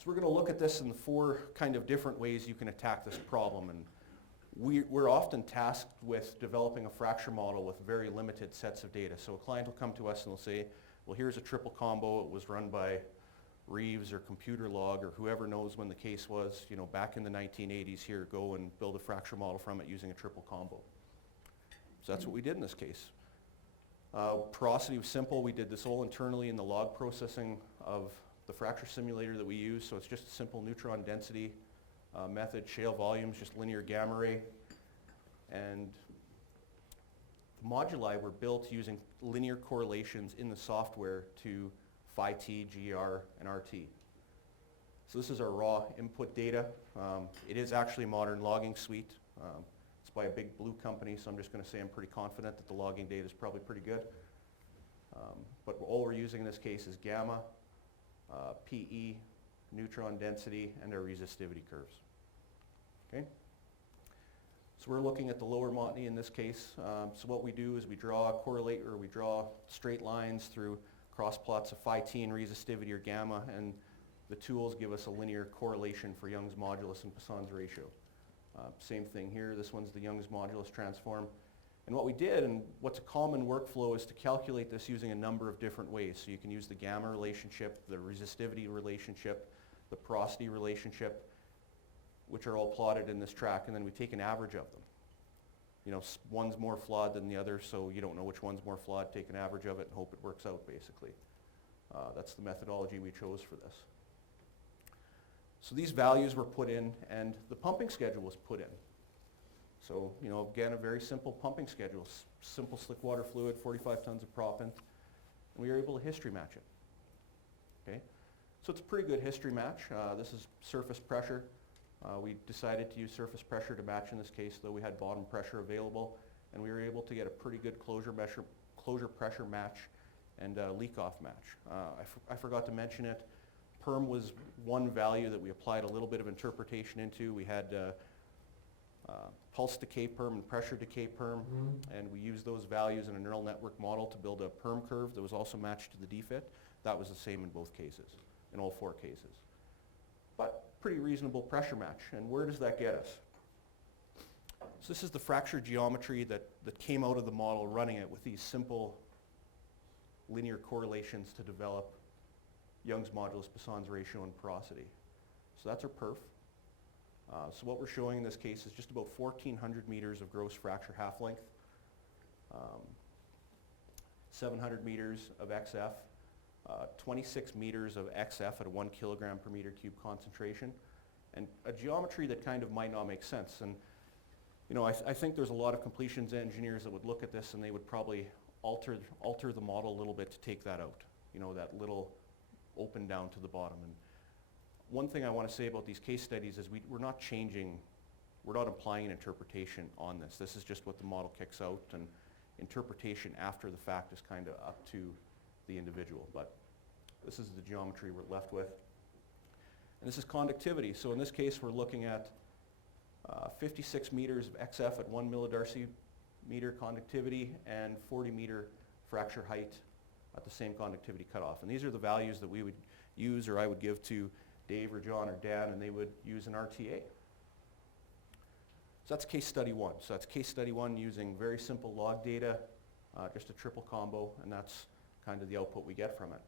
So we're going to look at this in the four kind of different ways you can attack this problem. And we're often tasked with developing a fracture model with very limited sets of data. So a client will come to us and they'll say, well, here's a triple combo. It was run by Reeves or Computer Log or whoever knows when the case was, you know, back in the 1980s here, go and build a fracture model from it using a triple combo. So that's what we did in this case. Porosity was simple. We did this all internally in the log processing of the fracture simulator that we use. So it's just a simple neutron density method, shale volumes, just linear gamma ray. And the moduli were built using linear correlations in the software to phi t, GR, and RT. So this is our raw input data. It is actually a modern logging suite. It's by a big blue company, so I'm just going to say I'm pretty confident that the logging data is probably pretty good. But all we're using in this case is gamma, PE, neutron density, and our resistivity curves. Okay? So we're looking at the lower Montney in this case. So what we do is we draw straight lines through cross plots of phi t and resistivity or gamma, and the tools give us a linear correlation for Young's modulus and Poisson's ratio. Same thing here. This one's the Young's modulus transform. And what we did, and what's a common workflow, is to calculate this using a number of different ways. So you can use the gamma relationship, the resistivity relationship, the porosity relationship, which are all plotted in this track, and then we take an average of them. You know, one's more flawed than the other, so you don't know which one's more flawed. Take an average of it and hope it works out, basically. That's the methodology we chose for this. So these values were put in, and the pumping schedule was put in. So, you know, again, a very simple pumping schedule. Simple slick water fluid, 45 tons of proppant, and we were able to history match it. Okay? So it's a pretty good history match. This is surface pressure. We decided to use surface pressure to match in this case, though we had bottom pressure available, and we were able to get a pretty good closure pressure match and leak-off match. I forgot to mention it. Perm was one value that we applied a little bit of interpretation into. We had pulse decay perm and pressure decay perm, and we used those values in a neural network model to build a perm curve that was also matched to the DFIT. That was the same in both cases, in all four cases. But pretty reasonable pressure match. And where does that get us? So this is the fracture geometry that came out of the model running it with these simple linear correlations to develop Young's modulus, Poisson's ratio, and porosity. So that's our perf. So what we're showing in this case is just about 1,400 meters of gross fracture half-length, 700 meters of XF, 26 meters of XF at a 1 kilogram per meter cube concentration, and a geometry that kind of might not make sense. And you know, I think there's a lot of completions engineers that would look at this and they would probably alter the model a little bit to take that out. You know, that little open down to the bottom. And one thing I want to say about these case studies is we're not applying an interpretation on this. This is just what the model kicks out, and interpretation after the fact is kind of up to the individual. But this is the geometry we're left with. And this is conductivity. So in this case, we're looking at 56 meters of XF at 1 millidarcy meter conductivity and 40 meter fracture height at the same conductivity cutoff. And these are the values that we would use, or I would give to Dave or John or Dan, and they would use an RTA. So that's case study one. So that's case study one using very simple log data, just a triple combo, and that's kind of the output we get from it.